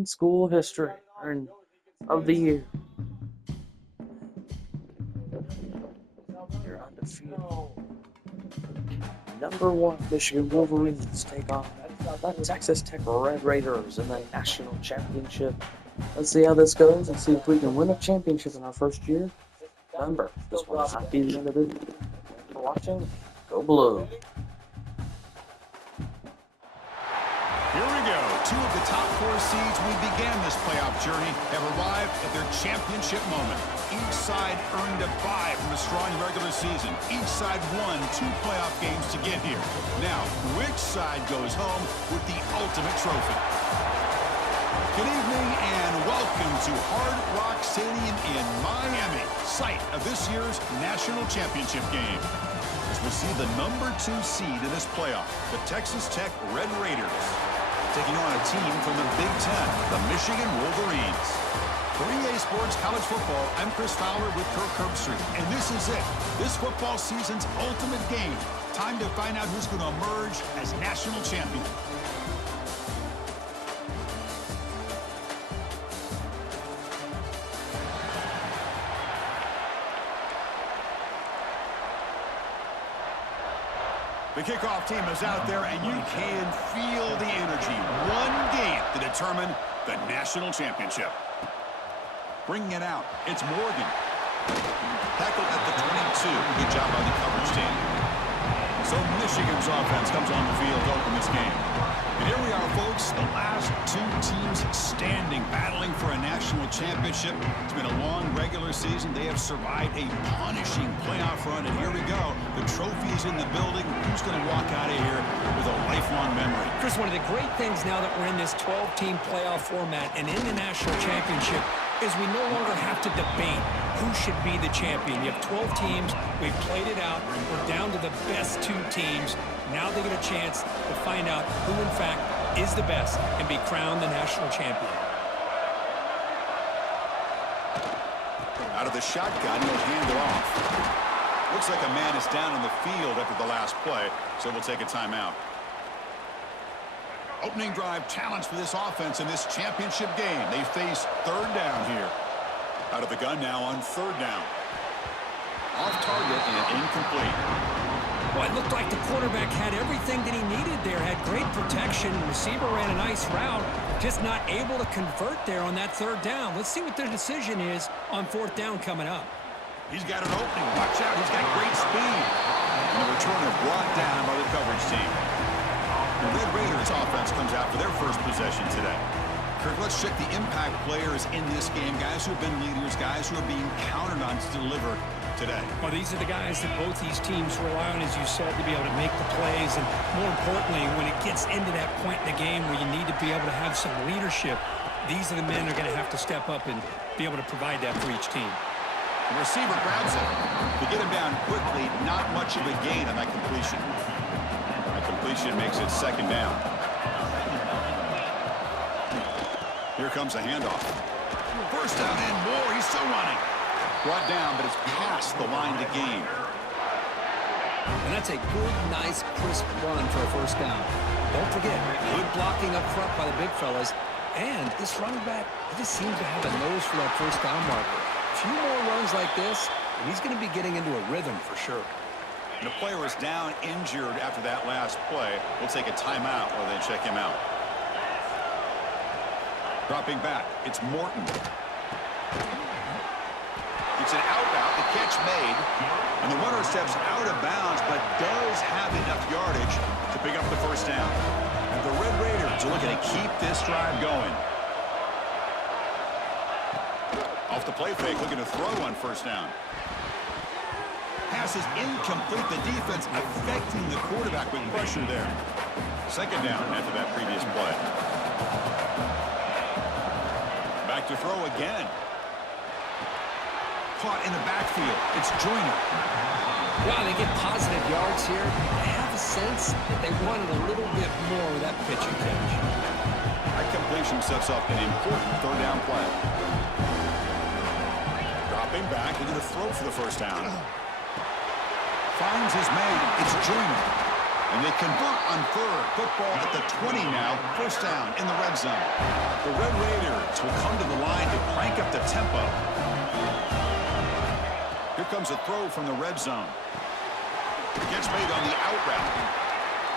in school history of the year. You're undefeated. #1 Michigan Wolverines take on the Texas Tech Red Raiders in the national championship. Let's see how this goes and see if we can win a championship in our first year. Remember, this will not be the end of it. Thanks for watching. Go Blue. Here we go. Two of the top 4 seeds we began this playoff journey have arrived at their championship moment. Each side earned a bye from a strong regular season. Each side won 2 playoff games to get here. Now, which side goes home with the ultimate trophy? Good evening and welcome to Hard Rock Stadium in Miami, site of this year's national championship game. As we see the #2 seed in this playoff, the Texas Tech Red Raiders, taking on a team from the Big Ten, the Michigan Wolverines. For EA Sports College Football, I'm Chris Fowler with Kirk Herbstreit, and this is it. This football season's ultimate game. Time to find out who's going to emerge as national champion. The kickoff team is out there, and you can feel the energy. One game to determine the national championship. Bringing it out, it's Morgan. Tackled at the 22. Good job by the coverage team. So Michigan's offense comes on the field to open this game. And here we are, folks, the last 2 teams standing, battling for a national championship. It's been a long regular season. They have survived a punishing playoff run, and here we go. The trophy's in the building. Who's going to walk out of here with a lifelong memory? Chris, one of the great things now that we're in this 12-team playoff format and in the national championship is we no longer have to debate who should be the champion. You have 12 teams. We've played it out. We're down to the best 2 teams. Now they get a chance to find out who, in fact, is the best and be crowned the national champion. Out of the shotgun, he'll hand it off. Looks like a man is down on the field after the last play, so we'll take a timeout. Opening drive challenge for this offense in this championship game. They face 3rd down here. Out of the gun now on 3rd down. Off target and incomplete. Well, it looked like the quarterback had everything that he needed there. Had great protection. Receiver ran a nice route. Just not able to convert there on that 3rd down. Let's see what their decision is on 4th down coming up. He's got an opening. Watch out. He's got great speed. And the returner brought down by the coverage team. The Red Raiders offense comes out for their first possession today. Kirk, let's check the impact players in this game. Guys who have been leaders, guys who are being counted on to deliver today. Well, these are the guys that both these teams rely on, as you said, to be able to make the plays. And more importantly, when it gets into that point in the game where you need to be able to have some leadership, these are the men who are going to have to step up and be able to provide that for each team. The receiver grabs it. To get him down quickly, not much of a gain on that completion. That completion makes it 2nd down. Here comes a handoff. 1st down and more. He's still running. Brought down, but it's past the line to gain. And that's a good, nice, crisp run for a 1st down. Don't forget, good blocking up front by the big fellas. And this running back, he just seems to have a nose for that 1st down marker. A few more runs like this, and he's going to be getting into a rhythm for sure. And the player is down injured after that last play. We'll take a timeout while they check him out. Dropping back, it's Morton. It's an out route, the catch made, and the runner steps out of bounds, but does have enough yardage to pick up the 1st down. And the Red Raiders are looking to keep this drive going. Off the play fake, looking to throw on 1st down. Pass is incomplete. The defense affecting the quarterback with pressure there. 2nd down after that previous play. Back to throw again. Caught in the backfield. It's Joyner. Wow, they get positive yards here. I have a sense that they wanted a little bit more with that pitch and catch. That completion sets up an important 3rd down play. Dropping back, looking to throw for the 1st down. Finds his man. It's Joyner. And they convert on third. Football at the 20 now. First down in the red zone. The Red Raiders will come to the line to crank up the tempo. Here comes a throw from the red zone. Gets made on the out route.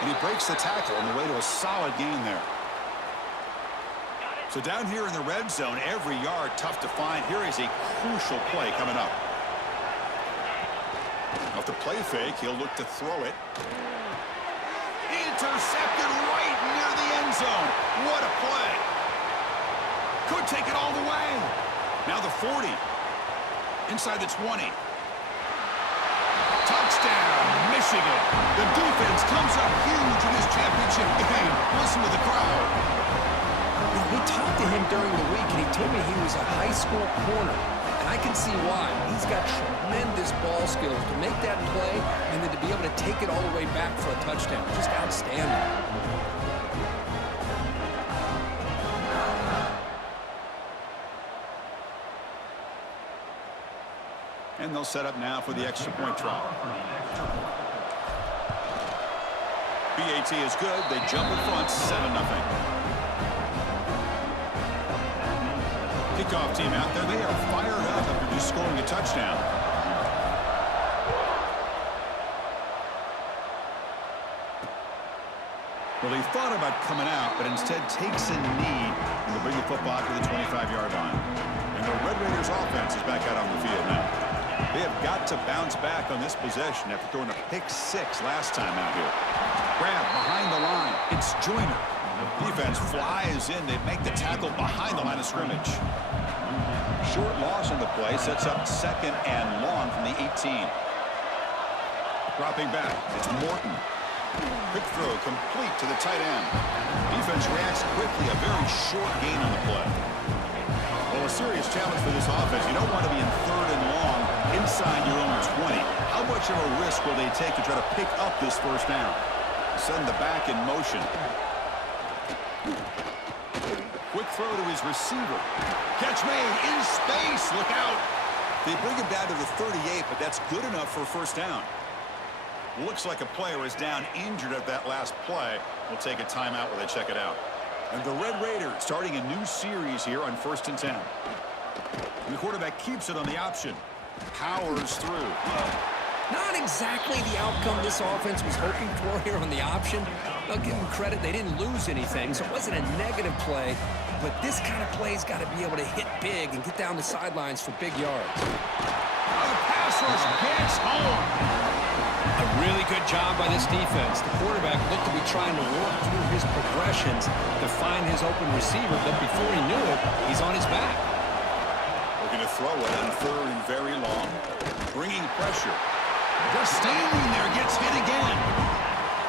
And he breaks the tackle on the way to a solid gain there. So down here in the red zone, every yard tough to find. Here is a crucial play coming up. Off the play fake, he'll look to throw it. Intercepted right near the end zone. What a play. Could take it all the way. Now the 40. Inside the 20. Touchdown, Michigan. The defense comes up huge in this championship game. Listen to the crowd. We talked to him during the week, and he told me he was a high school corner. And I can see why. He's got tremendous ball skills to make that play and then to be able to take it all the way back for a touchdown. Just outstanding. And they'll set up now for the extra point try. BAT is good. They jump in front, 7-0. Kickoff team out there. They are fired up after just scoring a touchdown. Well, he thought about coming out, but instead takes a knee and will bring the football to the 25-yard line. And the Red Raiders offense is back out on the field now. They have got to bounce back on this possession after throwing a pick 6 last time out here. Grab behind the line. It's Joyner. Defense flies in. They make the tackle behind the line of scrimmage. Short loss on the play sets up 2nd and long from the 18. Dropping back. It's Morton. Quick throw complete to the tight end. Defense reacts quickly. A very short gain on the play. Well, a serious challenge for this offense. You don't want to be in 3rd and long inside your own 20. How much of a risk will they take to try to pick up this first down? Send the back in motion. Quick throw to his receiver. Catch made in space. Look out. They bring him down to the 38, but that's good enough for a first down. Looks like a player is down injured at that last play. We'll take a timeout while they check it out. And the Red Raiders starting a new series here on 1st and 10. And the quarterback keeps it on the option. Powers through. Not exactly the outcome this offense was hoping for here on the option. I'll give them credit. They didn't lose anything, so it wasn't a negative play. But this kind of play's got to be able to hit big and get down the sidelines for big yards. The pass rush gets home. A really good job by this defense. The quarterback looked to be trying to work through his progressions to find his open receiver, but before he knew it, he's on his back. Looking to throw it on 3rd and very long. Bringing pressure. Just standing there, gets hit again.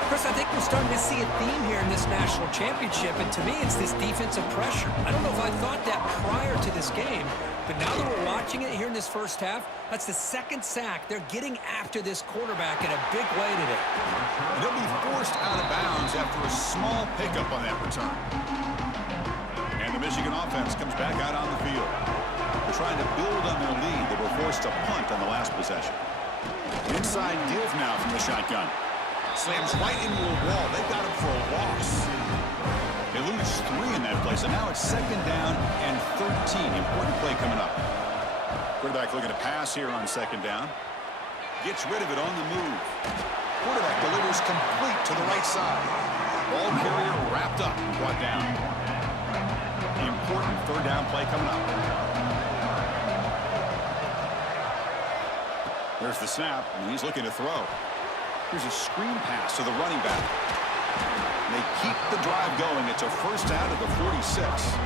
Chris, I think we're starting to see a theme here in this national championship, and to me, it's this defensive pressure. I don't know if I thought that prior to this game, but now that we're watching it here in this first half, that's the 2nd sack. They're getting after this quarterback in a big way today. And he'll be forced out of bounds after a small pickup on that return. And the Michigan offense comes back out on the field. They're trying to build on their lead. They were forced to punt on the last possession. Inside give now from the shotgun. Slams right into a wall. They've got him for a loss. They lose 3 in that play, so now it's 2nd down and 13. Important play coming up. Quarterback looking to pass here on 2nd down. Gets rid of it on the move. Quarterback delivers complete to the right side. Ball carrier wrapped up and brought down. Important 3rd down play coming up. There's the snap, and he's looking to throw. Here's a screen pass to the running back. And they keep the drive going. It's a first down at the 46.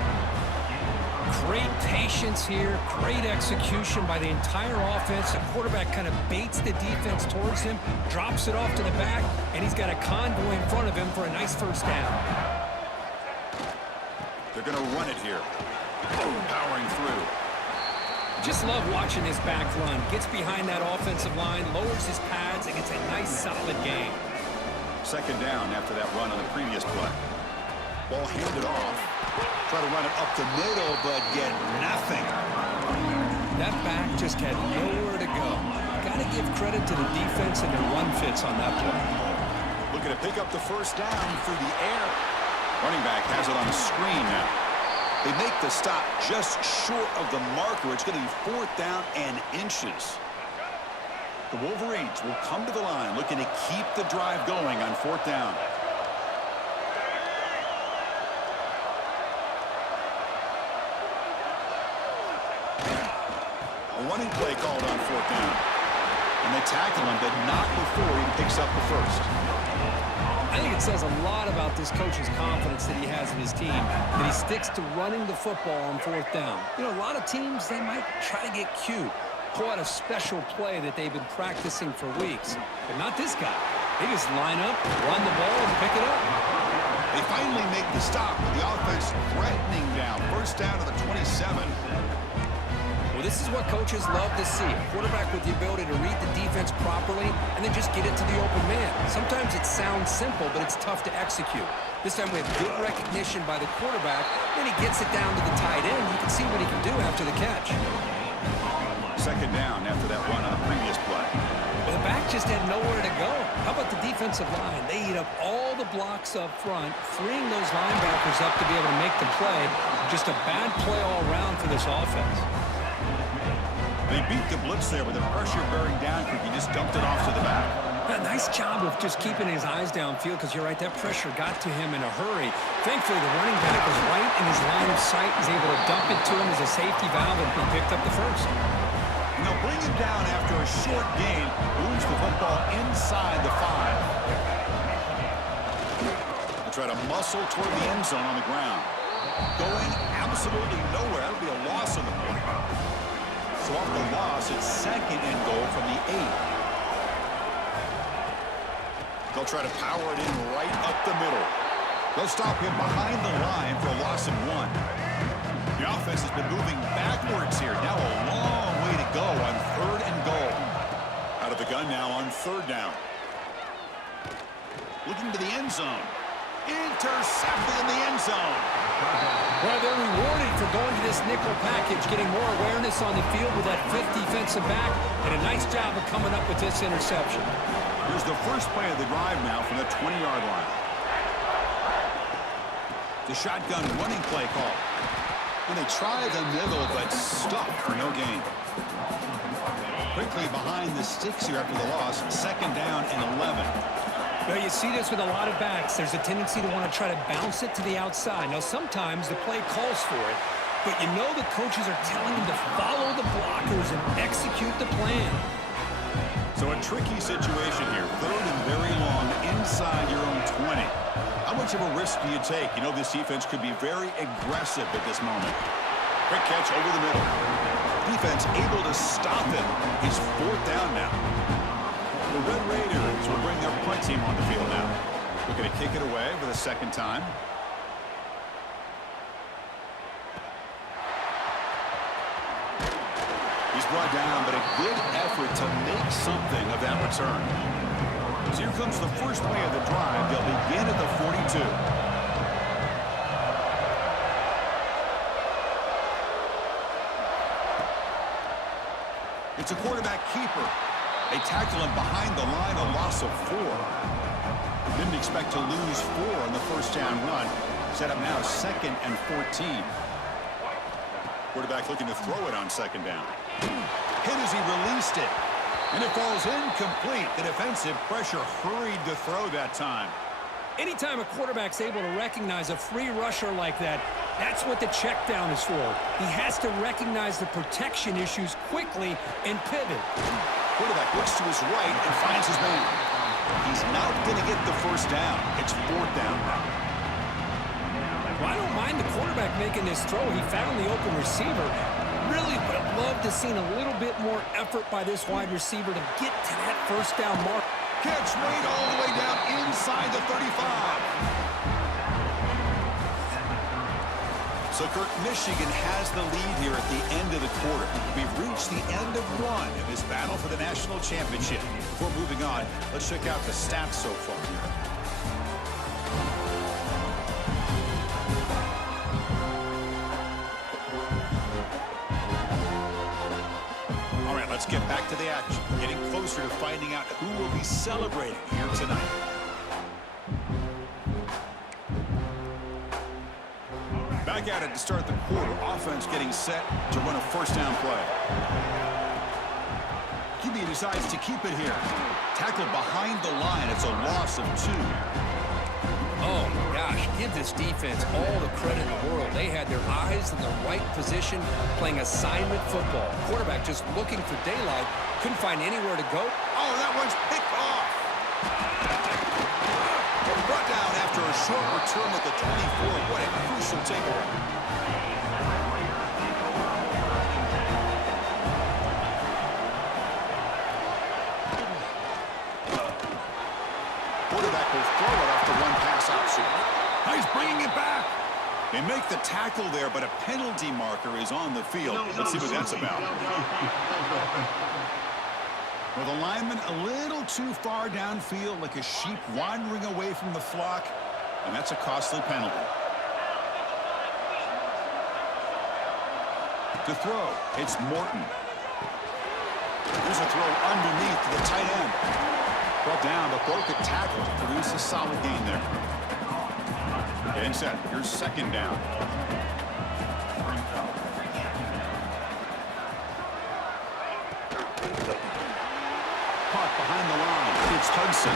Great patience here, great execution by the entire offense. The quarterback kind of baits the defense towards him, drops it off to the back, and he's got a convoy in front of him for a nice first down. They're going to run it here. Powering through. Just love watching this back run. Gets behind that offensive line, lowers his pads, and gets a nice solid gain. 2nd down after that run on the previous play. Ball handed off. Try to run it up the middle, but get nothing. That back just had nowhere to go. Got to give credit to the defense and their run fits on that play. Looking to pick up the first down through the air. Running back has it on the screen now. They make the stop just short of the marker. It's going to be 4th down and inches. The Wolverines will come to the line looking to keep the drive going on 4th down. A running play called on 4th down. And they tackle him, but not before he picks up the first. I think it says a lot about this coach's confidence that he has in his team, that he sticks to running the football on 4th down. You know, a lot of teams, they might try to get cute, pull out a special play that they've been practicing for weeks. But not this guy. They just line up, run the ball, and pick it up. They finally make the stop with the offense threatening down. 1st down to the 27. Well, this is what coaches love to see. A quarterback with the ability to read the defense properly and then just get it to the open man. Sometimes it sounds simple, but it's tough to execute. This time we have good recognition by the quarterback. Then he gets it down to the tight end. You can see what he can do after the catch. 2nd down after that run on a previous play. Well, the back just had nowhere to go. How about the defensive line? They eat up all the blocks up front, freeing those linebackers up to be able to make the play. Just a bad play all around for this offense. They beat the blitz there with the pressure bearing down. He just dumped it off to the back. A nice job of just keeping his eyes downfield, because you're right, that pressure got to him in a hurry. Thankfully, the running back was right in his line of sight, was able to dump it to him as a safety valve, and he picked up the first. And they'll bring him down after a short gain, moves the football inside the 5. They'll try to muscle toward the end zone on the ground. Going absolutely nowhere. That'll be a loss on the play. So off the loss, it's 2nd and goal from the 8. They'll try to power it in right up the middle. They'll stop him behind the line for a loss of 1. The offense has been moving backwards here. Now a long way to go on 3rd and goal. Out of the gun now on 3rd down. Looking to the end zone. Intercepted in the end zone. Well, they're rewarded for going to this nickel package, getting more awareness on the field with that 5th defensive back, and a nice job of coming up with this interception. Here's the first play of the drive now from the 20-yard line. The shotgun running play call. And they try the middle, but stuck for no gain. Quickly behind the sticks here after the loss. 2nd down and 11. Well, you see this with a lot of backs. There's a tendency to want to try to bounce it to the outside. Now, sometimes the play calls for it, but you know the coaches are telling them to follow the blockers and execute the plan. So a tricky situation here. 3rd and very long inside your own 20. How much of a risk do you take? You know this defense could be very aggressive at this moment. Quick catch over the middle. Defense able to stop him. He's 4th down now. The Red Raiders will bring their punt team on the field now. Looking to kick it away for the 2nd time. He's brought down, but a good effort to make something of that return. So here comes the first play of the drive. They'll begin at the 42. It's a quarterback keeper. They tackle him behind the line, a loss of 4. Didn't expect to lose 4 on the first down run. Set up now 2nd and 14. Quarterback looking to throw it on 2nd down. Hit as he released it. And it falls incomplete. The defensive pressure hurried to throw that time. Anytime a quarterback's able to recognize a free rusher like that, that's what the check down is for. He has to recognize the protection issues quickly and pivot. Quarterback looks to his right and finds his man. He's not going to get the first down. It's 4th down now. Well, I don't mind the quarterback making this throw. He found the open receiver. Really would have loved to have seen a little bit more effort by this wide receiver to get to that first down mark. Catch made all the way down inside the 35. So, Kirk, Michigan has the lead here at the end of the quarter. We've reached the end of 1 in this battle for the national championship. Before moving on, let's check out the stats so far. All right, let's get back to the action. Getting closer to finding out who will be celebrating here tonight. Back at it to start the quarter. Offense getting set to run a first down play. QB decides to keep it here. Tackled behind the line. It's a loss of 2. Oh, my gosh. Give this defense all the credit in the world. They had their eyes in the right position playing assignment football. Quarterback just looking for daylight. Couldn't find anywhere to go. Oh, that one's picked off. Brought down after a short return at the 24. What a crucial takeaway. Quarterback will throw it off the one-pass option. Oh, he's bringing it back. They make the tackle there, but a penalty marker is on the field. Let's see what that's about. Well, the lineman a little too far downfield, like a sheep wandering away from the flock, and that's a costly penalty. To throw, it's Morton. Here's a throw underneath to the tight end. Brought down, but broke a tackle to produce a solid gain there. Getting set. Here's second down. Caught behind the line. It's Hudson.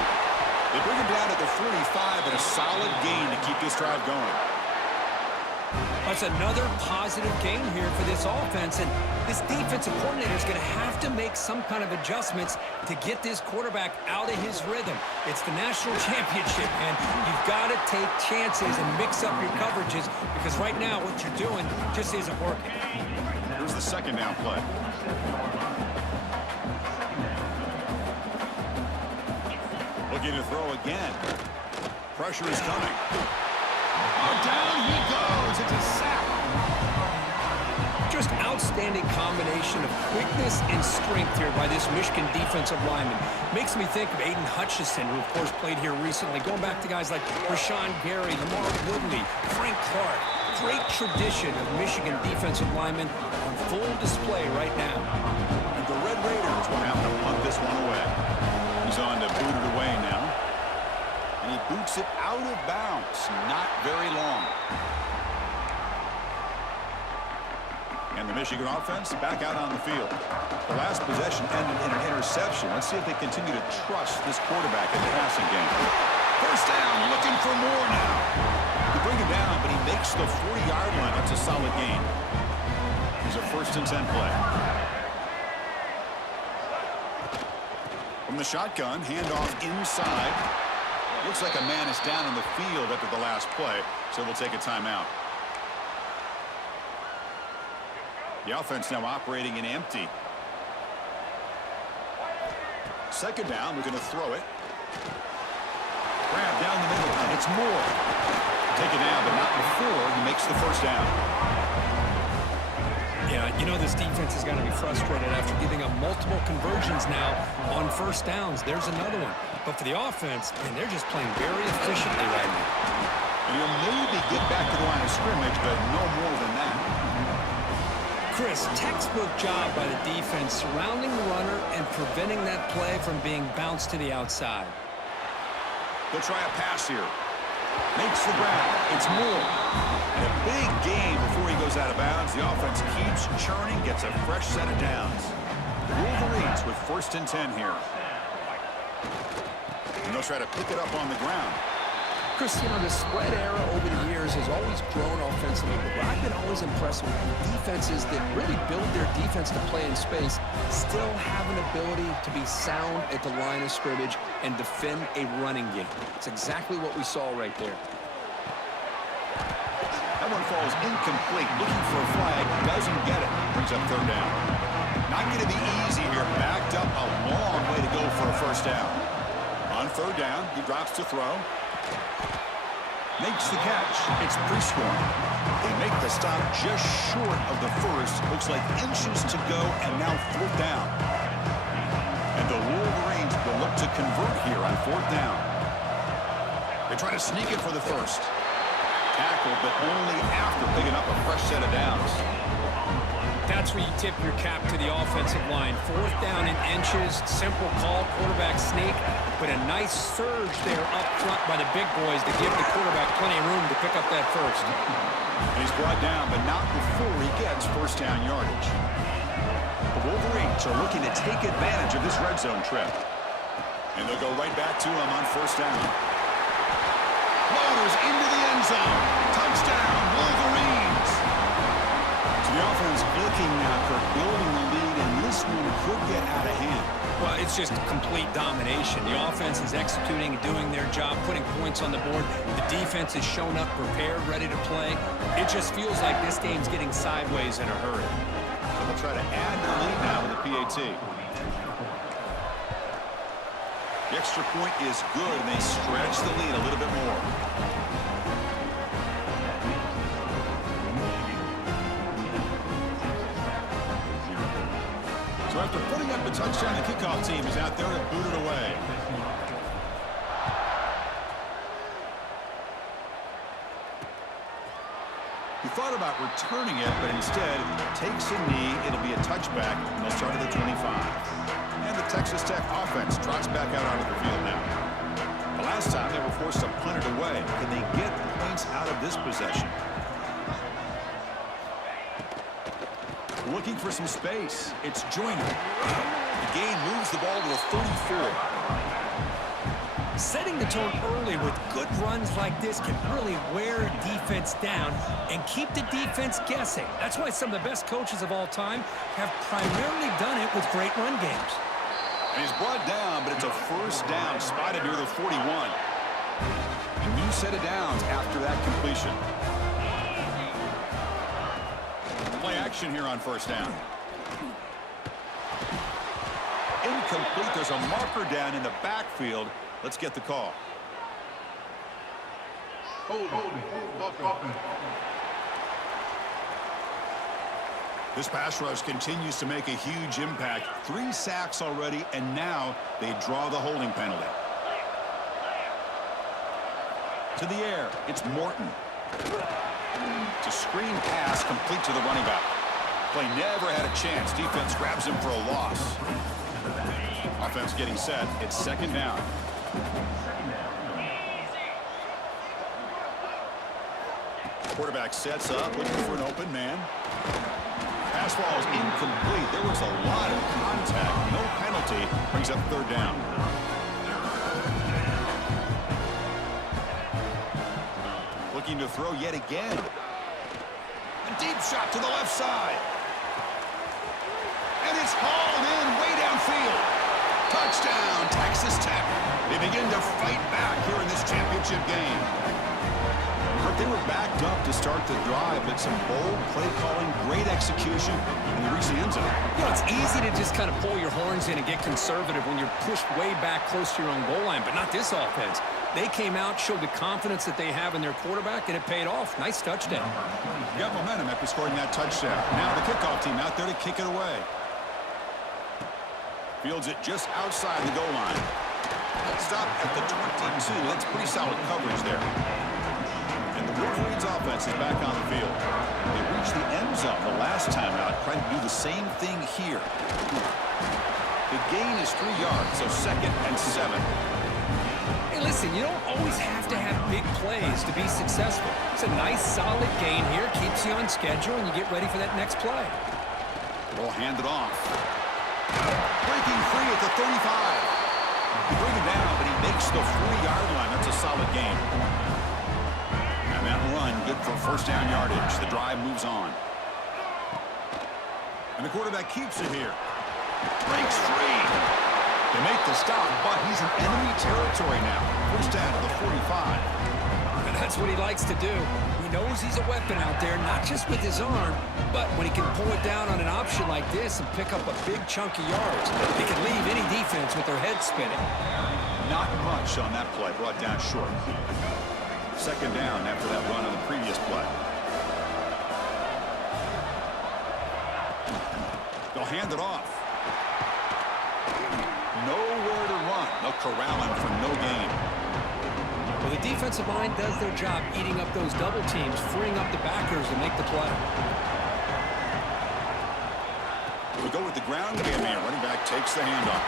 They bring him down at the 45, and a solid gain to keep this drive going. That's another positive game here for this offense, and this defensive coordinator is going to have to make some kind of adjustments to get this quarterback out of his rhythm. It's the national championship, and you've got to take chances and mix up your coverages because right now what you're doing just isn't working. Here's the second down play. Looking to throw again. Pressure is coming. Oh, down he goes. It's a sack. Just outstanding combination of quickness and strength here by this Michigan defensive lineman. Makes me think of Aiden Hutchinson, who, of course, played here recently. Going back to guys like Rashawn Gary, Lamar Woodley, Frank Clark. Great tradition of Michigan defensive linemen on full display right now. And the Red Raiders will have to punt this one away. He's on to boot it away now. And he boots it out of bounds. Not very long. And the Michigan offense back out on the field. The last possession ended in an interception. Let's see if they continue to trust this quarterback in the passing game. First down, looking for more now. They bring him down, but he makes the 40-yard line. That's a solid gain. Here's a 1st and 10 play. From the shotgun, handoff inside. Looks like a man is down in the field after the last play, so we'll take a timeout. The offense now operating in empty. Second down, we're going to throw it. Grab down the middle, and it's Moore. Take it down, but not before he makes the first down. Yeah, you know this defense is going to be frustrated after giving up multiple conversions now on first downs. There's another one. But for the offense, man, they're just playing very efficiently right now. And you'll maybe get back to the line of scrimmage, but no more than that. Chris, textbook job by the defense surrounding the runner and preventing that play from being bounced to the outside. They'll try a pass here. Makes the grab. It's Moore. And a big gain before he goes out of bounds. The offense keeps churning, gets a fresh set of downs. The Wolverines with 1st and 10 here. And they'll try to pick it up on the ground. Chris, you know, the spread era over the years has always grown offensively, but I've been always impressed with defenses that really build their defense to play in space, still have an ability to be sound at the line of scrimmage and defend a running game. It's exactly what we saw right there. That one falls incomplete. Looking for a flag. Doesn't get it. Brings up 3rd down. Not going to be easy here. Backed up a long way to go for a first down. On 3rd down, he drops to throw. Makes the catch. It's Prescorn. They make the stop just short of the first. Looks like inches to go, and now 4th down. And the Wolverines will look to convert here on 4th down. They try to sneak it for the first. Tackle, but only after picking up a fresh set of downs. that's where you tip your cap to the offensive line. 4th down in inches, simple call, quarterback sneak, but a nice surge there up front by the big boys to give the quarterback plenty of room to pick up that first. He's brought down, but not before he gets first down yardage. The Wolverines are looking to take advantage of this red zone trip. And they'll go right back to him on first down. Loaders into the end zone. Touchdown, Wolverines. So the offense looking now for building the lead, and this one could get out of hand. Well, it's just complete domination. The offense is executing, doing their job, putting points on the board. The defense has shown up, prepared, ready to play. It just feels like this game's getting sideways in a hurry. So they'll try to add the lead now with the PAT. The extra point is good, and they stretch the lead a little bit more. So after putting up a touchdown, the kickoff team is out there to boot it away. He thought about returning it, but instead takes a knee. It'll be a touchback, and they'll start at the 25. And the Texas Tech offense trots back out onto the field now. The last time they were forced to punt it away. Can they get points out of this possession? Looking for some space. It's Joyner. The gain moves the ball to the 34. Setting the tone early with good runs like this can really wear defense down and keep the defense guessing. That's why some of the best coaches of all time have primarily done it with great run games. And he's brought down, but it's a first down, spotted near the 41. A new set of downs after that completion. Play action here on first down. Incomplete. There's a marker down in the backfield. Let's get the call. This pass rush continues to make a huge impact. 3 sacks already, and now they draw the holding penalty. To the air, it's Morton. It's a screen pass complete to the running back. Play never had a chance. Defense grabs him for a loss. Offense getting set. It's second down. Quarterback sets up, looking for an open man. Pass ball is incomplete. There was a lot of contact. No penalty. Brings up third down. Looking to throw yet again. A deep shot to the left side. And it's hauled in way downfield. Touchdown, Texas Tech. They begin to fight back here in this championship game. But they were backed up to start the drive, but some bold play calling, great execution, and they reach the end zone. You know, it's easy to just kind of pull your horns in and get conservative when you're pushed way back close to your own goal line, but not this offense. They came out, showed the confidence that they have in their quarterback, and it paid off. Nice touchdown. Got momentum after scoring that touchdown. Now the kickoff team out there to kick it away. Fields it just outside the goal line. Stop at the 22. That's pretty solid coverage there. And the Wolverines offense is back on the field. They reached the end zone the last time out, trying to do the same thing here. The gain is 3 yards, so 2nd and 7. Hey, listen, you don't always have to have big plays to be successful. It's a nice, solid gain here, keeps you on schedule, and you get ready for that next play. We'll hand it off. Breaking free at the 35. He brings him down, but he makes the 40-yard line. That's a solid gain. And that run, good for first down yardage. The drive moves on. And the quarterback keeps it here. Breaks free. They make the stop, but he's in enemy territory now. First down to the 45. And that's what he likes to do. He knows he's a weapon out there, not just with his arm, but when he can pull it down on an option like this and pick up a big chunk of yards, he can leave any defense with their head spinning. Not much on that play, brought down short. Second down after that run on the previous play. They'll hand it off. Nowhere to run. They'll corral him for no gain. Well, the defensive line does their job eating up those double teams, freeing up the backers to make the play. They'll go with the ground game here. Running back takes the handoff.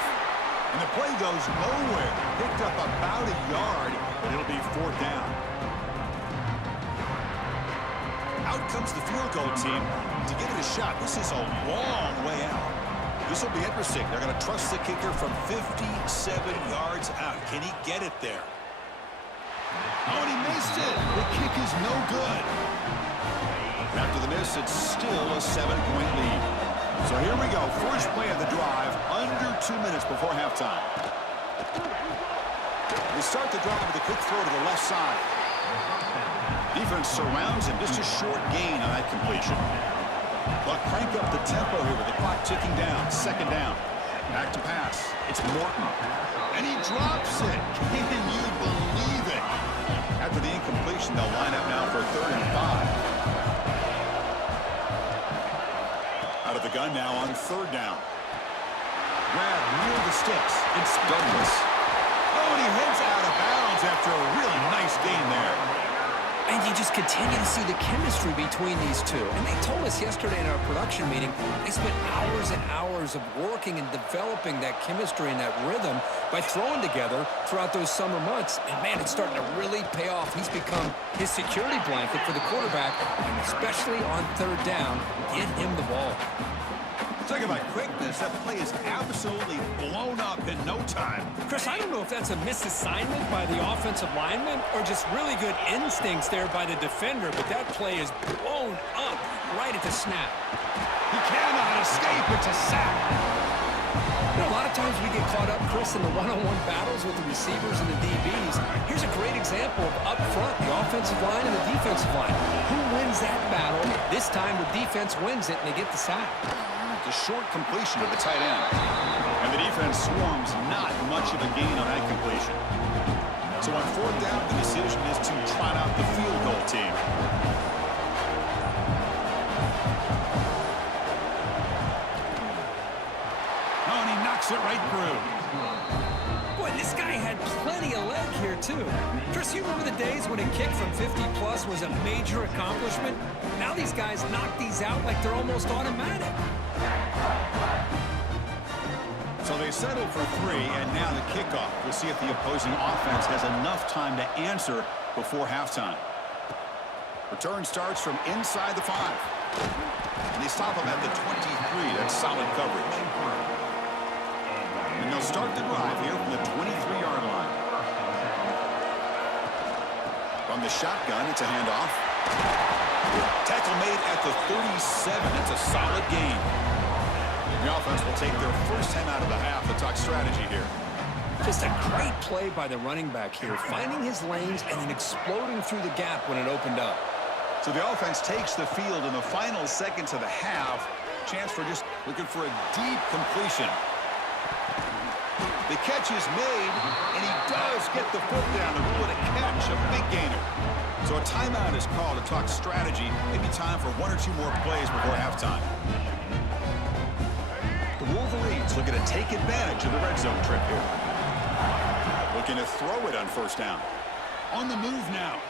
And the play goes nowhere. Picked up about a yard, but it'll be 4th down. Out comes the field goal team to give it a shot. This is a long way out. This will be interesting. They're going to trust the kicker from 57 yards out. Can he get it there? Oh, and he missed it. The kick is no good. After the miss, it's still a 7-point lead. So here we go. First play of the drive, under 2 minutes before halftime. They start the drive with a quick throw to the left side. Defense surrounds him. Just a short gain on that completion. They'll crank up the tempo here with the clock ticking down. 2nd down. Back to pass. It's Morton. And he drops it. Can you believe it? After the incompletion, they'll line up now for 3rd and 5. Out of the gun now on 3rd down. Grab near the sticks. It's Douglas. Oh, and he heads out of bounds after a really nice gain there. And you just continue to see the chemistry between these two. And they told us yesterday in our production meeting, they spent hours and hours of working and developing that chemistry and that rhythm by throwing together throughout those summer months. And, man, it's starting to really pay off. He's become his security blanket for the quarterback, and especially on 3rd down, get him the ball. Talk about quickness. That play is absolutely blown up in no time. Chris, I don't know if that's a misassignment by the offensive lineman or just really good instincts there by the defender, but that play is blown up right at the snap. He cannot escape. It's a sack. You know, a lot of times we get caught up, Chris, in the one-on-one battles with the receivers and the DBs. Here's a great example of up front, the offensive line and the defensive line. Who wins that battle? This time the defense wins it, and they get the sack. The short completion to the tight end. And the defense swarms not much of a gain on that completion. So on 4th down, the decision is to trot out the field goal team. Oh, and he knocks it right through. Boy, this guy had plenty of leg here, too. Chris, you remember the days when a kick from 50-plus was a major accomplishment? Now these guys knock these out like they're almost automatic. So they settle for 3, and now the kickoff. We'll see if the opposing offense has enough time to answer before halftime. Return starts from inside the 5. And they stop him at the 23. That's solid coverage. And they'll start the drive here from the 23-yard line. From the shotgun, it's a handoff. Tackle made at the 37. It's a solid gain. The offense will take their first time out of the half to talk strategy here. Just a great play by the running back here, finding his lanes and then exploding through the gap when it opened up. So the offense takes the field in the final seconds of the half. Chance for just looking for a deep completion. The catch is made, and he does get the foot down to rule it a catch, a big gainer. So a timeout is called to talk strategy. Maybe time for 1 or 2 more plays before halftime. The Wolverines looking to take advantage of the red zone trip here. Looking to throw it on 1st down. On the move now.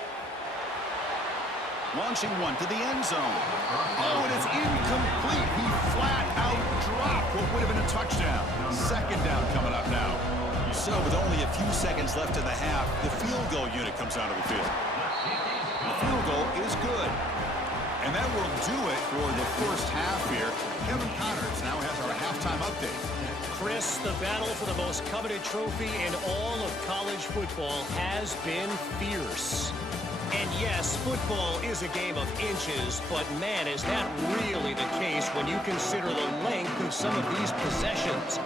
Launching one to the end zone. Oh, and it's incomplete. He flat out dropped what would have been a touchdown. 2nd down coming up now. So with only a few seconds left in the half, the field goal unit comes out of the field. The field goal is good. And that will do it for the first half here. Kevin Connors now has our halftime update. Chris, the battle for the most coveted trophy in all of college football has been fierce. And yes, football is a game of inches, but man, is that really the case when you consider the length of some of these possessions.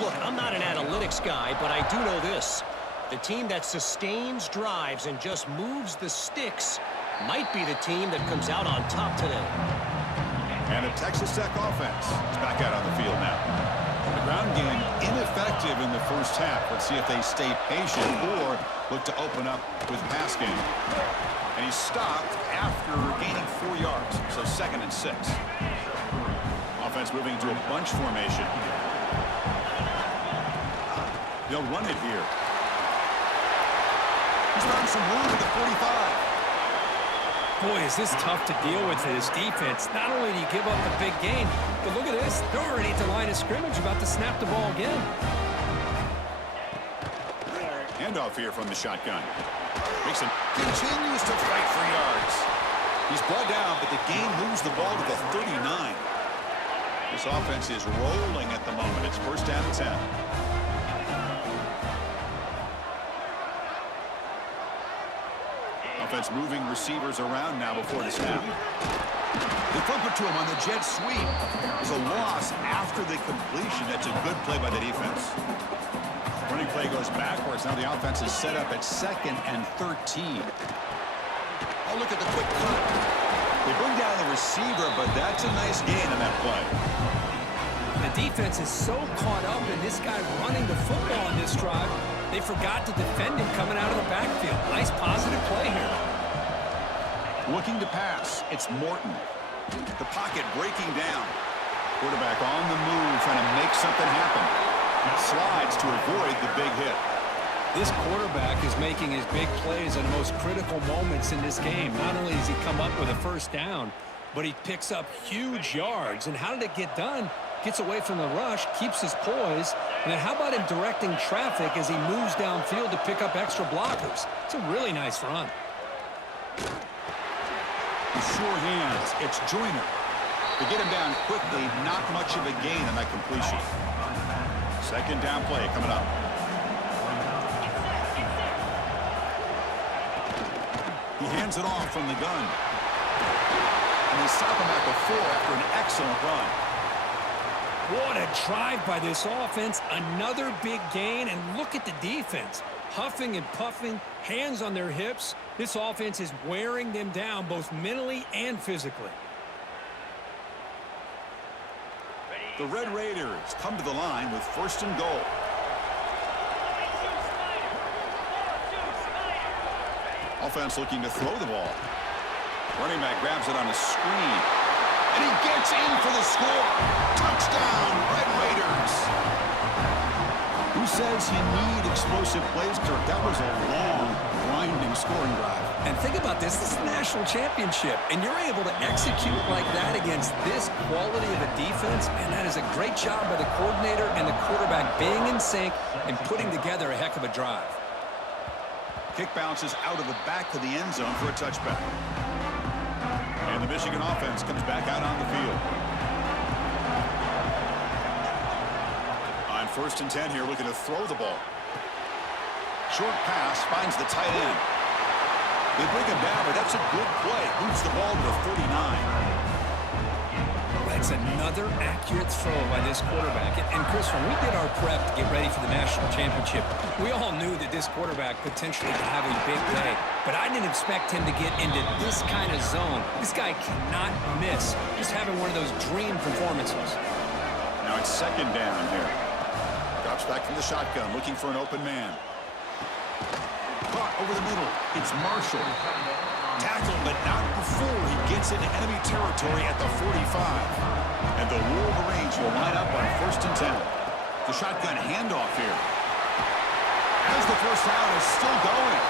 Look, I'm not an analytics guy, but I do know this. The team that sustains drives and just moves the sticks might be the team that comes out on top today. And the Texas Tech offense is back out on the field now. The ground game ineffective in the first half. Let's see if they stay patient or look to open up with pass game. And he stopped after gaining 4 yards, so 2nd and 6. Offense moving to a bunch formation. They'll run it here. He's found some room at the 45. Boy, is this tough to deal with for this defense. Not only do you give up a big gain, but look at this. They're already at the line of scrimmage, about to snap the ball again. Handoff here from the shotgun. Mixon continues to fight for yards. He's brought down, but the game moves the ball to the 39. This offense is rolling at the moment. It's first down and 10. Offense moving receivers around now before the snap. They flip it to him on the jet sweep. There's a loss after the completion. That's a good play by the defense. Running play goes backwards. Now the offense is set up at 2nd and 13. Oh, look at the quick cut. They bring down the receiver, but that's a nice gain on that play. The defense is so caught up in this guy running the football in this drive, they forgot to defend him coming out of the backfield. Nice positive play here. Looking to pass. It's Morton. The pocket breaking down. Quarterback on the move, trying to make something happen. Slides to avoid the big hit. This quarterback is making his big plays in the most critical moments in this game. Not only does he come up with a first down, but he picks up huge yards. And how did it get done? Gets away from the rush, keeps his poise, and then how about him directing traffic as he moves downfield to pick up extra blockers? It's a really nice run. Sure hands. It's Joyner. To get him down quickly, not much of a gain on that completion. Second down play coming up. He hands it off from the gun. And they stop him at the 4 after an excellent run. What a drive by this offense. Another big gain, and look at the defense. Huffing and puffing, hands on their hips. This offense is wearing them down both mentally and physically. The Red Raiders come to the line with 1st and goal. Offense looking to throw the ball. Running back grabs it on a screen. And he gets in for the score. Touchdown, Red Raiders. Who says you need explosive plays, Kirk? That was a long, grinding scoring drive. And think about this. This is a national championship, and you're able to execute like that against this quality of a defense. Man, that is a great job by the coordinator and the quarterback being in sync and putting together a heck of a drive. Kick bounces out of the back of the end zone for a touchback. And the Michigan offense comes back out on the field. On 1st and 10 here, looking to throw the ball. Short pass finds the tight end. They bring him down, but that's a good play. Moves the ball to the 39. That's another accurate throw by this quarterback. And Chris, when we did our prep to get ready for the national championship, we all knew that this quarterback potentially could have a big day. But I didn't expect him to get into this kind of zone. This guy cannot miss. Just having one of those dream performances. Now it's 2nd down here. Drops back from the shotgun, looking for an open man. Caught over the middle. It's Marshall. Tackled, but not before he gets into enemy territory at the 45. And the Wolverines will line up on 1st and 10. The shotgun handoff here. As the first down is still going.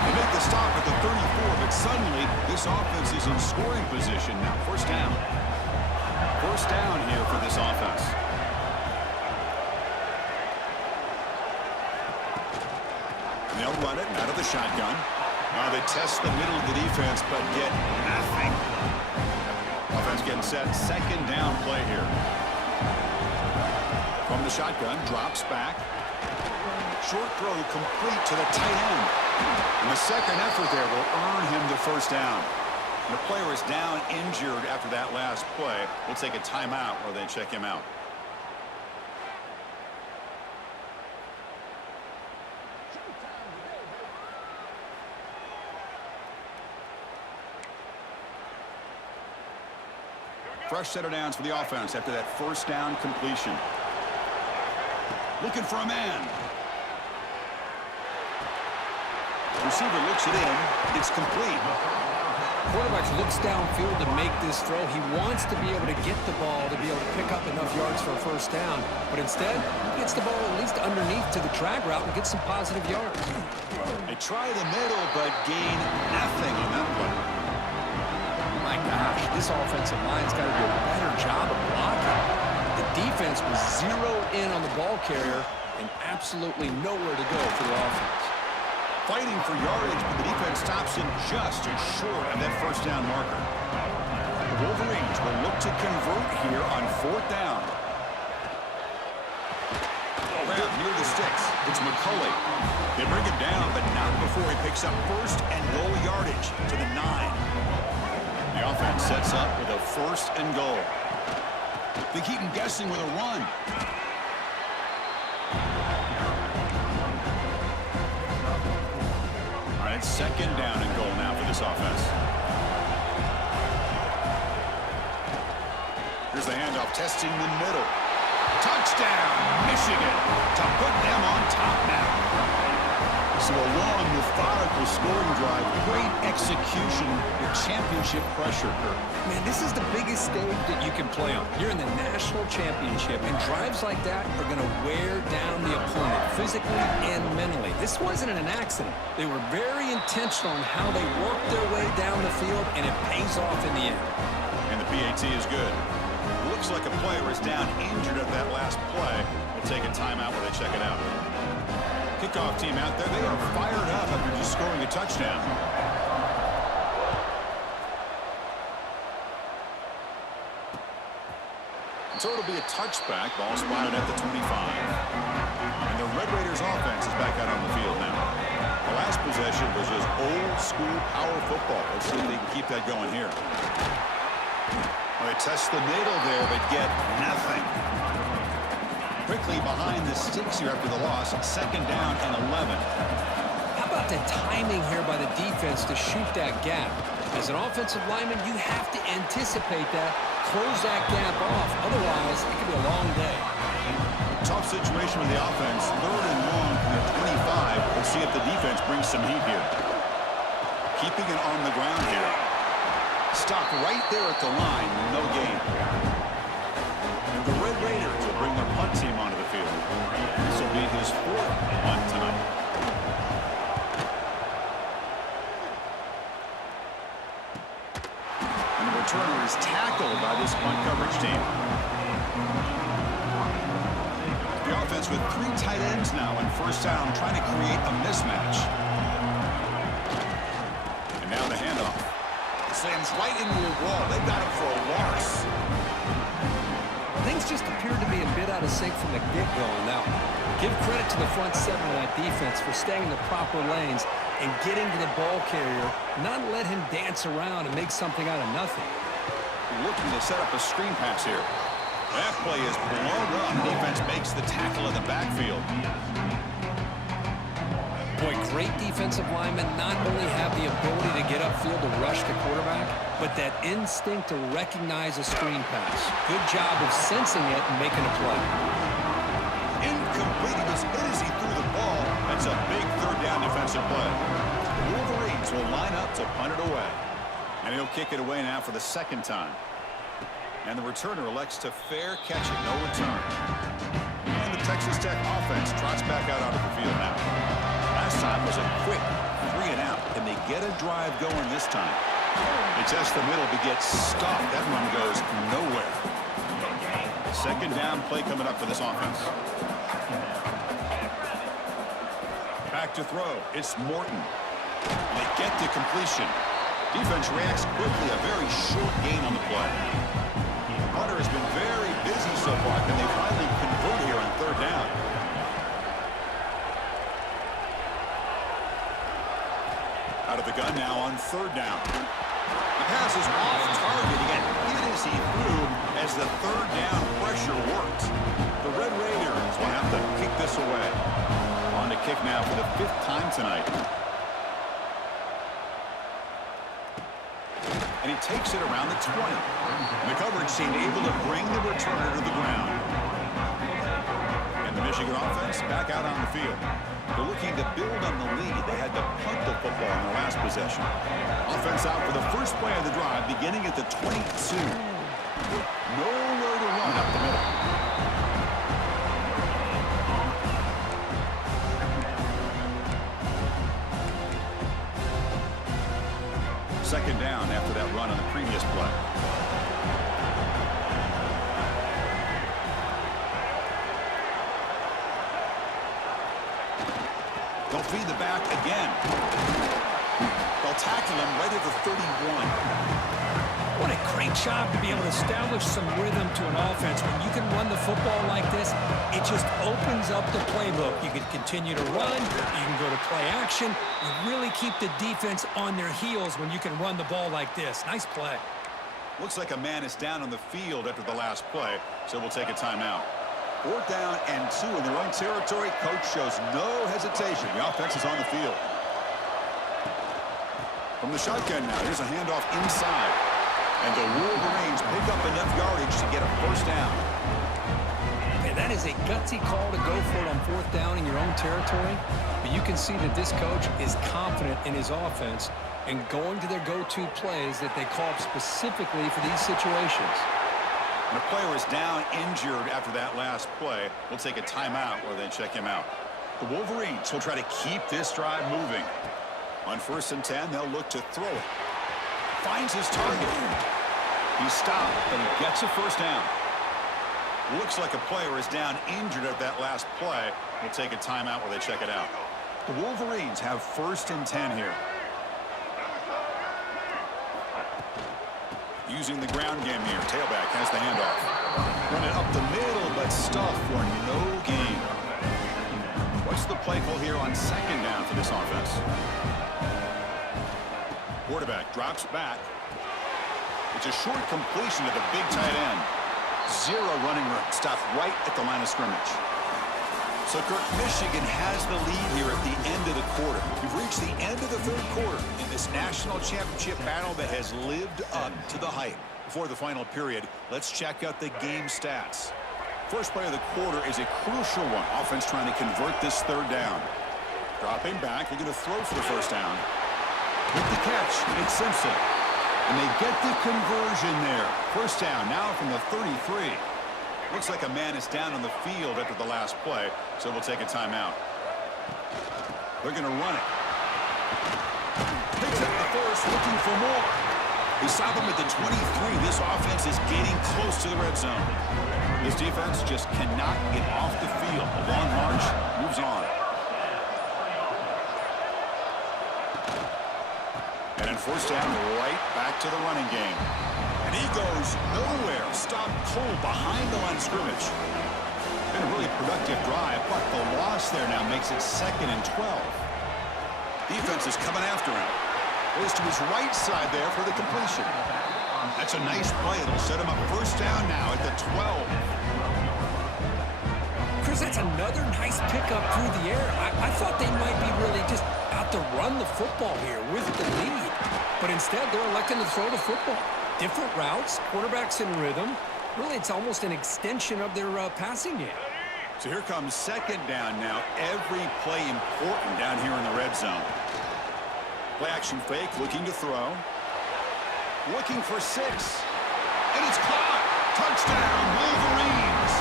They make the stop at the 34, but suddenly this offense is in scoring position. Now 1st down. 1st down here for this offense. They'll run it out of the shotgun. They test the middle of the defense, but get nothing. Offense getting set. 2nd down play here. From the shotgun, drops back. Short throw complete to the tight end. And the second effort there will earn him the 1st down. And the player is down injured after that last play. We'll take a timeout where they check him out. Fresh set of downs for the offense after that 1st down completion. Looking for a man. Receiver looks it in. It's complete. Quarterback looks downfield to make this throw. He wants to be able to get the ball to be able to pick up enough yards for a 1st down. But instead, he gets the ball at least underneath to the drag route and gets some positive yards. They try the middle, but gain nothing on that play. gosh, this offensive line's got to do a better job of blocking. The defense was zeroed in on the ball carrier and absolutely nowhere to go for the offense. Fighting for yardage, but the defense stops him just short of that first down marker. The Wolverines will look to convert here on 4th down. Grab near the sticks. It's McCulley. They bring him down, but not before he picks up first and goal yardage to the 9. The offense sets up with a 1st and goal. They keep him guessing with a run. All right, 2nd down and goal now for this offense. Here's the handoff, testing the middle. Touchdown, Michigan, to put them on top now. So a long, methodical scoring drive, great execution with championship pressure. Man, this is the biggest stage that you can play on. You're in the national championship, and drives like that are going to wear down the opponent physically and mentally. This wasn't an accident. They were very intentional on how they worked their way down the field, and it pays off in the end. And the PAT is good. Looks like a player is down injured at that last play. We'll take a timeout while they check it out. Kickoff team out there, they are fired up after just scoring a touchdown. So it'll be a touchback, ball spotted at the 25. And the Red Raiders offense is back out on the field now. The last possession was just old school power football. Let's see if they can keep that going here. Well, they test the middle there, but get nothing. Quickly behind the sticks here after the loss. 2nd down and 11. How about the timing here by the defense to shoot that gap? As an offensive lineman, you have to anticipate that, close that gap off. Otherwise, it could be a long day. Tough situation with the offense. 3rd and long from the 25. Let's see if the defense brings some heat here. Keeping it on the ground here. Stop right there at the line. No gain. And the Red Raiders will bring their punt team onto the field. This will be his 4th punt tonight. And the returner is tackled by this punt coverage team. The offense with 3 tight ends now in 1st down, trying to create a mismatch. And now the handoff. Slams right into a wall. They got him for a loss. Things just appeared to be a bit out of sync from the get-go. Now, give credit to the front 7 of that defense for staying in the proper lanes and getting to the ball carrier, not let him dance around and make something out of nothing. Looking to set up a screen pass here. That play is blown up. Defense makes the tackle in the backfield. Boy, great defensive linemen not only have the ability to get upfield to rush the quarterback, but that instinct to recognize a screen pass. Good job of sensing it and making a play. Incomplete. He was in as he threw the ball. That's a big 3rd down defensive play. The Wolverines will line up to punt it away. And he'll kick it away now for the 2nd time. And the returner elects to fair catch it. No return. And the Texas Tech offense trots back out onto the field now. Last time was a quick 3 and out. Can they get a drive going this time? They test the middle, but get stopped. That run goes nowhere. 2nd down play coming up for this offense. Back to throw. It's Morton. They get the completion. Defense reacts quickly. A very short gain on the play. Hunter has been very busy so far. Can they finally convert here on 3rd down? Out of the gun now on 3rd down. The pass is off target. He got hit as he threw as the 3rd down pressure worked. The Red Raiders will have to kick this away. On to kick now for the 5th time tonight. And he takes it around the 20. And the coverage seemed able to bring the returner to the ground. And the Michigan offense back out on the field. They're looking to build on the lead. They had to punt the football in their last possession. Offense out for the first play of the drive, beginning at the 22. Nowhere to run up the middle. Second down after that run on the previous play. They'll feed the back again. They'll tackle him right at the 31. What a great job to be able to establish some rhythm to an offense. When you can run the football like this, it just opens up the playbook. You can continue to run. You can go to play action. You really keep the defense on their heels when you can run the ball like this. Nice play. Looks like a man is down on the field after the last play, so we'll take a timeout. 4th down and 2 in their own territory. Coach shows no hesitation. The offense is on the field. From the shotgun now, here's a handoff inside. And the Wolverines pick up enough yardage to get a 1st down. Okay, that is a gutsy call to go for it on 4th down in your own territory. But you can see that this coach is confident in his offense and going to their go-to plays that they call specifically for these situations. And a player is down injured after that last play. We'll take a timeout while they check him out. The Wolverines will try to keep this drive moving. On 1st and 10, they'll look to throw it. Finds his target. He's stopped, but he gets a 1st down. Looks like a player is down injured at that last play. We'll take a timeout while they check it out. The Wolverines have 1st and 10 here. Using the ground game here. Tailback has the handoff. Running up the middle, but stuffed for no gain. What's the play call here on 2nd down for this offense? Quarterback drops back. It's a short completion to the big tight end. 0 running room. Stopped right at the line of scrimmage. So, Kirk, Michigan has the lead here at the end of the quarter. We've reached the end of the 3rd quarter in this national championship battle that has lived up to the hype. Before the final period, let's check out the game stats. First play of the quarter is a crucial one. Offense trying to convert this 3rd down. Dropping back. They're going to throw for the 1st down. With the catch, it's Simpson. And they get the conversion there. 1st down now from the 33. Looks like a man is down on the field after the last play, so we'll take a timeout. They're going to run it. Picks up the 1st, looking for more. They stop him at the 23. This offense is getting close to the red zone. This defense just cannot get off the field. The long march moves on. And 1st down, right back to the running game. And he goes nowhere. Stopped cold behind the line of scrimmage. Been a really productive drive, but the loss there now makes it 2nd and 12. Defense is coming after him. Goes to his right side there for the completion. That's a nice play. It'll set him up 1st down now at the 12. Chris, that's another nice pickup through the air. I thought they might be really just out to run the football here with the lead. But instead, they're electing to throw the football. Different routes, quarterbacks in rhythm. Really, it's almost an extension of their passing game. So here comes 2nd down now. Every play important down here in the red zone. Play action fake, looking to throw. Looking for 6. And it's caught. Touchdown, Wolverines.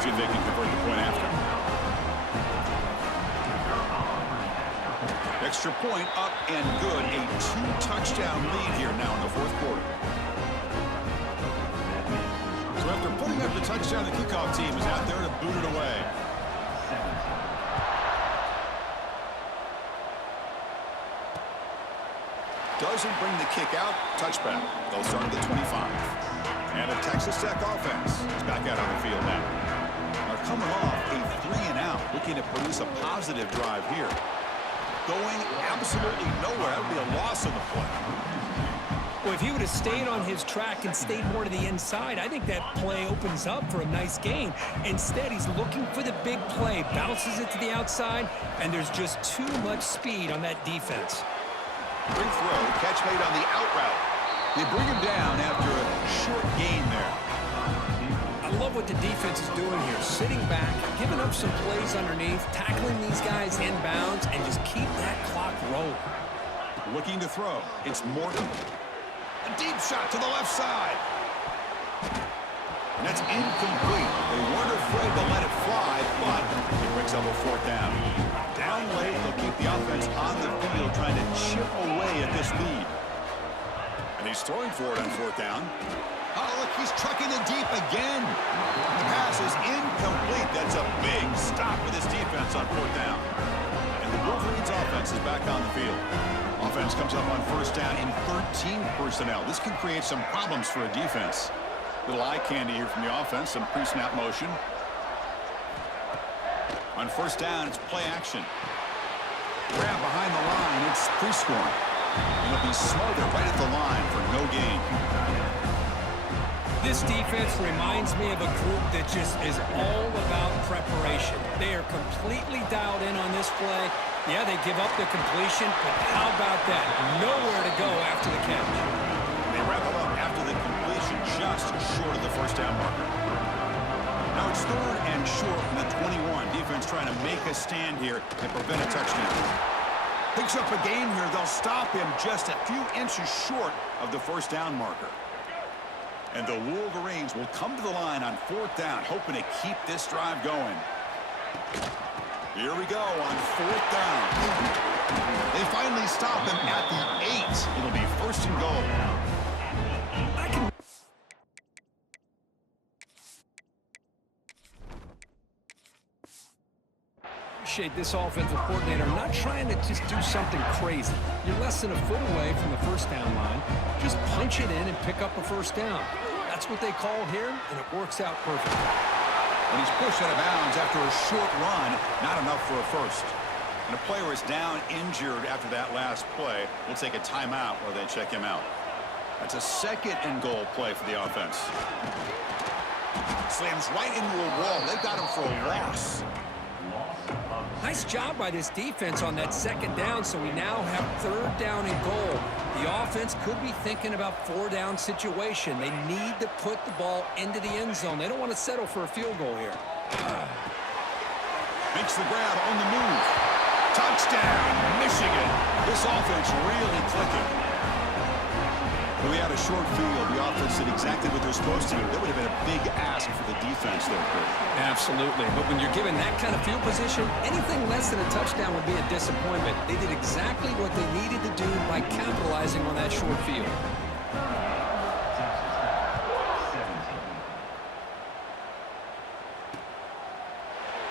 See if they can convert the point after. Extra point up and good. A 2-touchdown lead here now in the 4th quarter. So after putting up the touchdown, the kickoff team is out there to boot it away. Doesn't bring the kick out. Touchback. They'll start at the 25. And a Texas Tech offense is back out on the field now. They're coming off a 3-and-out, looking to produce a positive drive here. Going absolutely nowhere. That would be a loss on the play. Well, if he would have stayed on his track and stayed more to the inside, I think that play opens up for a nice gain. Instead, he's looking for the big play, bounces it to the outside, and there's just too much speed on that defense. Big throw, catch made on the out route. They bring him down after a short gain there. I love what the defense is doing here. Sitting back, giving up some plays underneath, tackling these guys inbounds, and just keep that clock rolling. Looking to throw. It's Morton. A deep shot to the left side. And that's incomplete. They weren't afraid to let it fly, but it brings up a 4th down. Down late, they'll keep the offense on the field trying to chip away at this lead. And he's throwing for it on 4th down. Oh, look, he's trucking it deep again. The pass is incomplete. That's a big stop for this defense on 4th down. And the Wolverines offense is back on the field. Offense comes up on 1st down in 13 personnel. This can create some problems for a defense. Little eye candy here from the offense, some pre-snap motion. On 1st down, it's play action. Grab behind the line, it's pre-scoring. It'll be smothered right at the line for no gain. This defense reminds me of a group that just is all about preparation. They are completely dialed in on this play. Yeah, they give up the completion, but how about that? Nowhere to go after the catch. They wrap it up after the completion, just short of the 1st down marker. Now it's 3rd and short from the 21. Defense trying to make a stand here and prevent a touchdown. Picks up a gain here. They'll stop him just a few inches short of the 1st down marker. And the Wolverines will come to the line on 4th down, hoping to keep this drive going. Here we go on 4th down. They finally stop him at the 8. It'll be 1st and goal. Appreciate this offensive coordinator not trying to just do something crazy. You're less than a foot away from the 1st down line. Just punch it in and pick up a 1st down. That's what they call here, and it works out perfectly. And he's pushed out of bounds after a short run, not enough for a 1st. And a player is down injured after that last play. We'll take a timeout while they check him out. That's a 2nd and goal play for the offense. Slams right into a wall. They've got him for a loss. Nice job by this defense on that 2nd down, so we now have 3rd down and goal. The offense could be thinking about 4th down situation. They need to put the ball into the end zone. They don't want to settle for a field goal here. Makes the grab on the move. Touchdown, Michigan. This offense really clicking. We had a short field. The offense did exactly what they're supposed to do. That would have been a big ask for the defense there, Kurt. Absolutely. But when you're given that kind of field position, anything less than a touchdown would be a disappointment. They did exactly what they needed to do by capitalizing on that short field.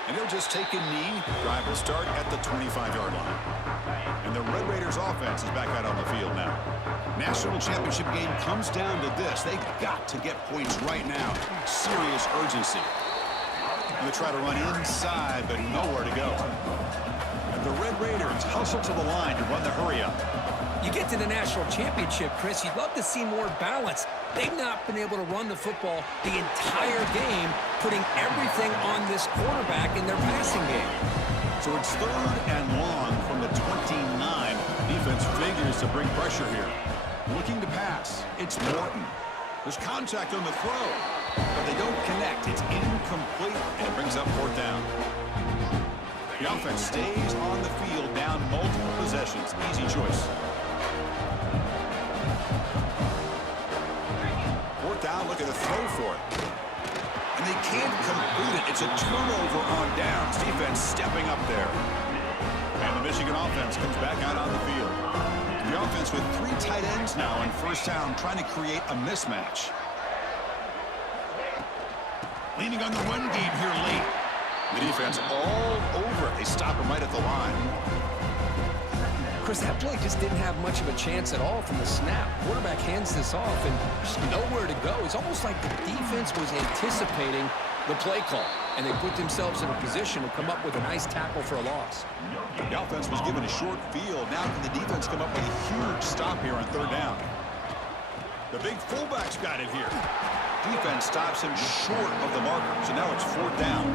And they'll just take a knee. Drive will start at the 25-yard line. And the Red Raiders offense is back out on the field now. National championship game comes down to this. They've got to get points right now. Serious urgency. Going to try to run inside, but nowhere to go. And the Red Raiders hustle to the line to run the hurry up. You get to the national championship, Chris, you'd love to see more balance. They've not been able to run the football the entire game, putting everything on this quarterback in their passing game. So it's 3rd and long from the 29. Defense figures to bring pressure here. Looking to pass. It's Morton. There's contact on the throw, but they don't connect. It's incomplete, and it brings up 4th down. The offense stays on the field, down multiple possessions. Easy choice. 4th down, look at the throw for it. And they can't complete it. It's a turnover on downs. Defense stepping up there. And the Michigan offense comes back out on the field. The offense with 3 tight ends now on 1st down, trying to create a mismatch. Leaning on the run game here late. The defense all over it. They stop him right at the line. Chris, that play just didn't have much of a chance at all from the snap. Quarterback hands this off and just nowhere to go. It's almost like the defense was anticipating the play call, and they put themselves in a position to come up with a nice tackle for a loss. The offense was given a short field. Now can the defense come up with a huge stop here on 3rd down? The big fullback's got it here. Defense stops him short of the marker, so now it's 4th down.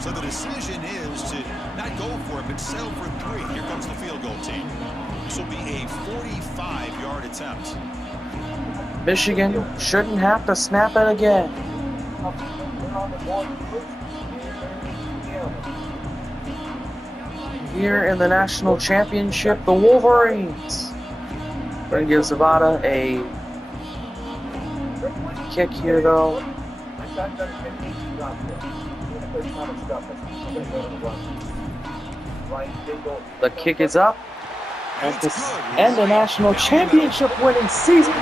So the decision is to not go for it, but settle for 3. Here comes the field goal team. This will be a 45-yard attempt. Michigan shouldn't have to snap it again. Here in the national championship, the Wolverines. Going to give Zavada a kick here, though. The kick is up. And the national championship winning season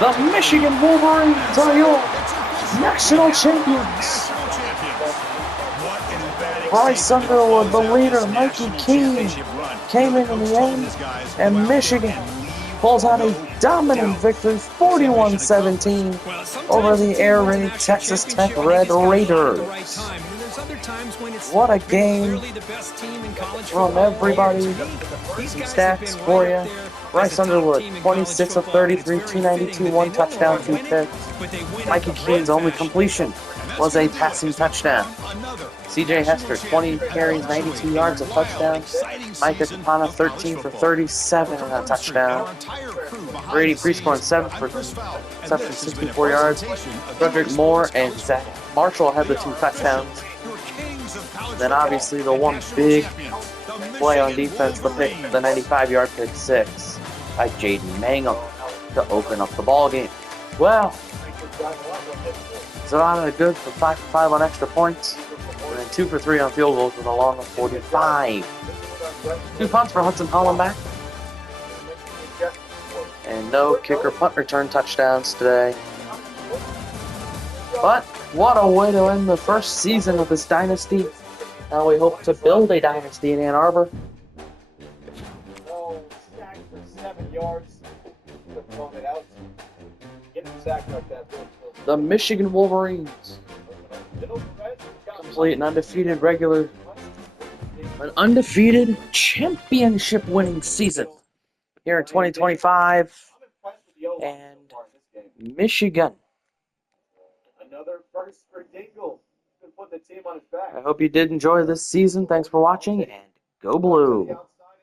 The Michigan Wolverines are your national champions. Bryce Underwood, the leader, Mikey Keene, came in the end, and Michigan pulls out a dominant victory, 41-17, over the air raid Texas Tech Red Raiders. What a game from everybody. Some stats for you. Bryce Underwood, 26 of 33, 292, 1 touchdown, 2 picks. Mikey Keene's only completion was a passing touchdown. CJ Hester, 20 carries, 92 yards, a touchdown. Micah Kapana, 13 for 37 and a touchdown. Brady Prescorn, 7 for 64 yards. Frederick Moore and Zach Marshall had the 2 touchdowns. Then obviously the one big play on defense, the 95-yard pick 6 by Jaden Mangum to open up the ball game. Well, Zavada good for 5 for 5 on extra points, and then 2 for 3 on field goals with a long of 45. 2 punts for Hudson Hollenbach, and no kicker punt return touchdowns today. But what a way to end the first season of this dynasty. Now we hope to build a dynasty in Ann Arbor. No, sacked for 7 yards. Thrown it out. Getting sacked like that. The Michigan Wolverines complete an undefeated championship winning season here in 2025. And Michigan. Another first for Dingle. Put the team on his back. I hope you did enjoy this season. Thanks for watching, and go Blue.